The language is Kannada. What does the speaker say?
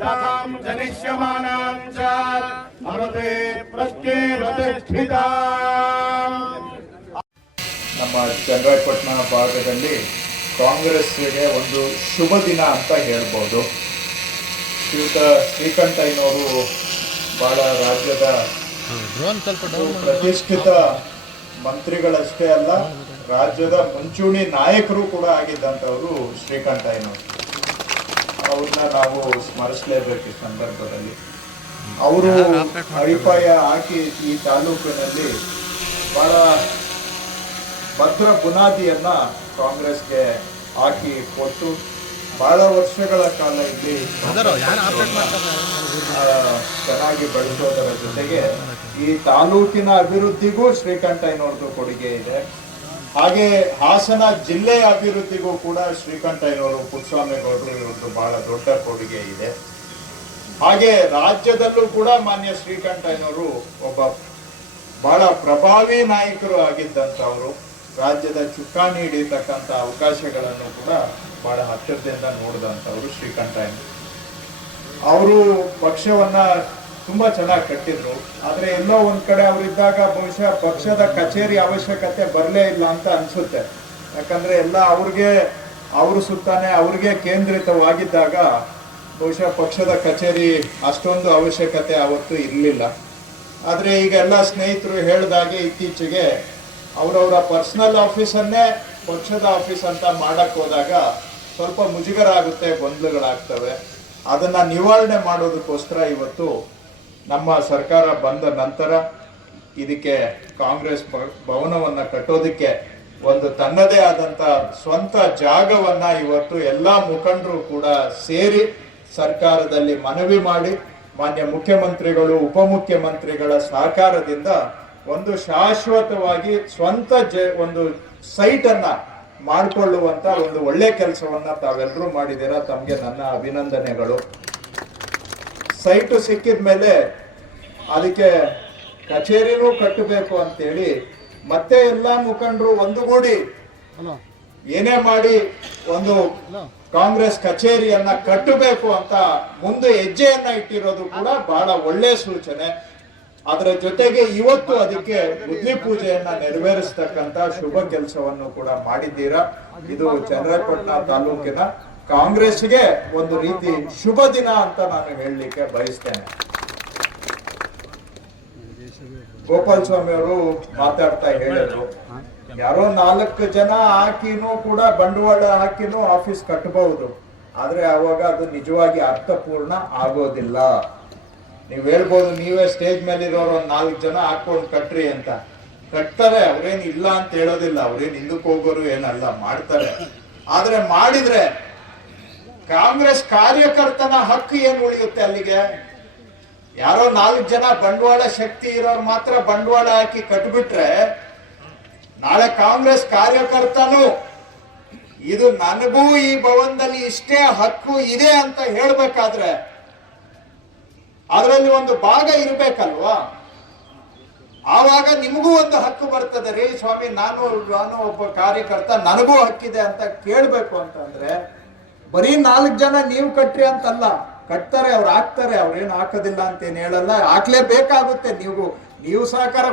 दातां जनिष्यमानां च अमृते प्रत्येरतिष्ठिता। ನಮ್ಮ ಚನ್ನರಾಯಪಟ್ಟಣ ಭಾಗದಲ್ಲಿ ಕಾಂಗ್ರೆಸ್ಗೆ ಒಂದು ಶುಭ ದಿನ ಅಂತ ಹೇಳ್ಬೋದು. ಶ್ರೀಯುತ ಶ್ರೀಕಂಠಯ್ಯನವರು ಬಹಳ ರಾಜ್ಯದ ಪ್ರತಿಷ್ಠಿತ ಮಂತ್ರಿಗಳಷ್ಟೇ ಅಲ್ಲ, ರಾಜ್ಯದ ಮುಂಚೂಣಿ ನಾಯಕರು ಕೂಡ ಆಗಿದ್ದಂಥವರು ಶ್ರೀಕಂಠಯ್ಯನವರು. ಅವ್ರನ್ನ ನಾವು ಸ್ಮರಿಸಲೇಬೇಕು ಈ ಸಂದರ್ಭದಲ್ಲಿ. ಅವರು ಅಡಿಪಾಯ ಹಾಕಿ ಈ ತಾಲೂಕಿನಲ್ಲಿ ಬಹಳ ಭದ್ರ ಬುನಾದಿಯನ್ನ ಕಾಂಗ್ರೆಸ್ಗೆ ಹಾಕಿ ಕೊಟ್ಟು ಬಹಳ ವರ್ಷಗಳ ಕಾಲ ಇಲ್ಲಿ ಚೆನ್ನಾಗಿ ಬೆಳೆಸೋದರ ಜೊತೆಗೆ ಈ ತಾಲೂಕಿನ ಅಭಿವೃದ್ಧಿಗೂ ಶ್ರೀಕಂಠಯ್ಯನವ್ರದ್ದು ಕೊಡುಗೆ ಇದೆ. ಹಾಗೆ ಹಾಸನ ಜಿಲ್ಲೆಯ ಅಭಿವೃದ್ಧಿಗೂ ಕೂಡ ಶ್ರೀಕಂಠಯ್ಯನವರು, ಪುಟ್ಟಸ್ವಾಮಿಗೌಡರು ಇವ್ರದ್ದು ಬಹಳ ದೊಡ್ಡ ಕೊಡುಗೆ ಇದೆ. ಹಾಗೆ ರಾಜ್ಯದಲ್ಲೂ ಕೂಡ ಮಾನ್ಯ ಶ್ರೀಕಂಠಯ್ಯನವರು ಒಬ್ಬ ಬಹಳ ಪ್ರಭಾವಿ ನಾಯಕರು ಆಗಿದ್ದಂಥವರು. ರಾಜ್ಯದ ಚುಕ್ಕಾಣಿ ಹಿಡಿತಕ್ಕಂಥ ಅವಕಾಶಗಳನ್ನು ಕೂಡ ಬಹಳ ಹತ್ತಿರದಿಂದ ನೋಡಿದಂಥವ್ರು ಶ್ರೀಕಂಠಯ್ಯ. ಅವರು ಪಕ್ಷವನ್ನ ತುಂಬಾ ಚೆನ್ನಾಗಿ ಕಟ್ಟಿದ್ರು. ಆದ್ರೆ ಎಲ್ಲೋ ಒಂದ್ ಕಡೆ ಅವರಿದ್ದಾಗ ಬಹುಶಃ ಪಕ್ಷದ ಕಚೇರಿ ಅವಶ್ಯಕತೆ ಬರಲೇ ಇಲ್ಲ ಅಂತ ಅನ್ಸುತ್ತೆ. ಯಾಕಂದ್ರೆ ಎಲ್ಲ ಅವ್ರ ಸುತ್ತಾನೆ ಅವ್ರಿಗೆ ಕೇಂದ್ರಿತವಾಗಿದ್ದಾಗ ಬಹುಶಃ ಪಕ್ಷದ ಕಚೇರಿ ಅಷ್ಟೊಂದು ಅವಶ್ಯಕತೆ ಅವತ್ತು ಇರಲಿಲ್ಲ. ಆದ್ರೆ ಈಗ ಎಲ್ಲ ಸ್ನೇಹಿತರು ಹೇಳಿದಾಗೆ ಇತ್ತೀಚೆಗೆ ಅವರವರ ಪರ್ಸನಲ್ ಆಫೀಸನ್ನೇ ಪಕ್ಷದ ಆಫೀಸ್ ಅಂತ ಮಾಡಕ್ ಹೋದಾಗ ಸ್ವಲ್ಪ ಮುಜುಗರ ಆಗುತ್ತೆ, ಗೊಂದಲಗಳಾಗ್ತವೆ. ಅದನ್ನ ನಿವಾರಣೆ ಮಾಡೋದಕ್ಕೋಸ್ಕರ ಇವತ್ತು ನಮ್ಮ ಸರ್ಕಾರ ಬಂದ ನಂತರ ಇದಕ್ಕೆ ಕಾಂಗ್ರೆಸ್ ಭವನವನ್ನ ಕಟ್ಟೋದಕ್ಕೆ ಒಂದು ತನ್ನದೇ ಆದಂತ ಸ್ವಂತ ಜಾಗವನ್ನ ಇವತ್ತು ಎಲ್ಲಾ ಮುಖಂಡರು ಕೂಡ ಸೇರಿ ಸರ್ಕಾರದಲ್ಲಿ ಮನವಿ ಮಾಡಿ ಮಾನ್ಯ ಮುಖ್ಯಮಂತ್ರಿಗಳು, ಉಪಮುಖ್ಯಮಂತ್ರಿಗಳ ಸಹಕಾರದಿಂದ ಒಂದು ಶಾಶ್ವತವಾಗಿ ಸ್ವಂತ ಒಂದು ಸೈಟ್ ಅನ್ನ ಮಾಡಿಕೊಳ್ಳುವಂತ ಒಂದು ಒಳ್ಳೆ ಕೆಲಸವನ್ನ ತಾವೆಲ್ಲರೂ ಮಾಡಿದ್ದೀರಾ. ತಮಗೆ ನನ್ನ ಅಭಿನಂದನೆಗಳು. ಸೈಟು ಸಿಕ್ಕಿದ ಮೇಲೆ ಅದಕ್ಕೆ ಕಚೇರಿನೂ ಕಟ್ಟಬೇಕು ಅಂತೇಳಿ ಮತ್ತೆ ಎಲ್ಲಾ ಮುಖಂಡರು ಒಂದುಗೂಡಿ ಏನೇ ಮಾಡಿ ಒಂದು ಕಾಂಗ್ರೆಸ್ ಕಚೇರಿಯನ್ನ ಕಟ್ಟಬೇಕು ಅಂತ ಮುಂದೆ ಹೆಜ್ಜೆಯನ್ನ ಇಟ್ಟಿರೋದು ಕೂಡ ಬಹಳ ಒಳ್ಳೆ ಸೂಚನೆ. ಅದರ ಜೊತೆಗೆ ಇವತ್ತು ಅದಕ್ಕೆ ಬುದ್ಧಿ ಪೂಜೆಯನ್ನ ನೆರವೇರಿಸತಕ್ಕಂತ ಶುಭ ಕೆಲಸವನ್ನು ಕೂಡ ಮಾಡಿದ್ದೀರಾ. ಇದು ಚನ್ನರಾಯಪಟ್ಟಣ ತಾಲೂಕಿನ ಕಾಂಗ್ರೆಸ್ಗೆ ಒಂದು ರೀತಿ ಶುಭ ದಿನ ಅಂತ ನಾನು ಹೇಳಲಿಕ್ಕೆ ಬಯಸ್ತೇನೆ. ಗೋಪಾಲ್ ಸ್ವಾಮಿ ಅವರು ಮಾತಾಡ್ತಾ ಹೇಳಿದ್ರು, ಯಾರೋ 4 ಜನ ಹಾಕಿನೂ ಕೂಡ ಬಂಡವಾಳ ಹಾಕಿನೂ ಆಫೀಸ್ ಕಟ್ಟಬಹುದು, ಆದ್ರೆ ಅವಾಗ ಅದು ನಿಜವಾಗಿ ಅರ್ಥಪೂರ್ಣ ಆಗೋದಿಲ್ಲ. ನೀವ್ ಹೇಳ್ಬೋದು, ನೀವೇ ಸ್ಟೇಜ್ ಮೇಲೆ ಇರೋರು 4 ಜನ ಹಾಕೊಂಡು ಕಟ್ರಿ ಅಂತ. ಕಟ್ತಾರೆ, ಅವ್ರೇನ್ ಇಲ್ಲ ಅಂತ ಹೇಳೋದಿಲ್ಲ, ಅವ್ರೇನ್ ಹಿಂದಕ್ಕೆ ಹೋಗೋರು ಏನಲ್ಲ, ಮಾಡ್ತಾರೆ. ಆದ್ರೆ ಮಾಡಿದ್ರೆ ಕಾಂಗ್ರೆಸ್ ಕಾರ್ಯಕರ್ತನ ಹಕ್ಕು ಏನ್ ಉಳಿಯುತ್ತೆ ಅಲ್ಲಿಗೆ? ಯಾರೋ 4 ಜನ ಬಂಡವಾಳ ಶಕ್ತಿ ಇರೋರು ಮಾತ್ರ ಬಂಡವಾಳ ಹಾಕಿ ಕಟ್ಬಿಟ್ರೆ ನಾಳೆ ಕಾಂಗ್ರೆಸ್ ಕಾರ್ಯಕರ್ತನು ಇದು ನನಗೂ ಈ ಭವನದಲ್ಲಿ ಇಷ್ಟೇ ಹಕ್ಕು ಇದೆ ಅಂತ ಹೇಳ್ಬೇಕಾದ್ರೆ ಅದರಲ್ಲಿ ಒಂದು ಭಾಗ ಇರ್ಬೇಕಲ್ವಾ? ಆವಾಗ ನಿಮಗೂ ಒಂದು ಹಕ್ಕು ಬರ್ತದೆ. ರೀ ಸ್ವಾಮಿ, ನಾನು ಒಬ್ಬ ಕಾರ್ಯಕರ್ತ, ನನಗೂ ಹಕ್ಕಿದೆ ಅಂತ ಕೇಳ್ಬೇಕು ಅಂತಂದ್ರೆ ಬರೀ 4 ಜನ ನೀವು ಕಟ್ರಿ ಅಂತಲ್ಲ, ಕಟ್ತಾರೆ, ಅವ್ರು ಹಾಕ್ತಾರೆ, ಅವ್ರೇನು ಹಾಕೋದಿಲ್ಲ ಅಂತ ಏನ್ ಹೇಳಲ್ಲ, ಹಾಕ್ಲೇಬೇಕಾಗುತ್ತೆ. ನೀವು ಸಹಕಾರ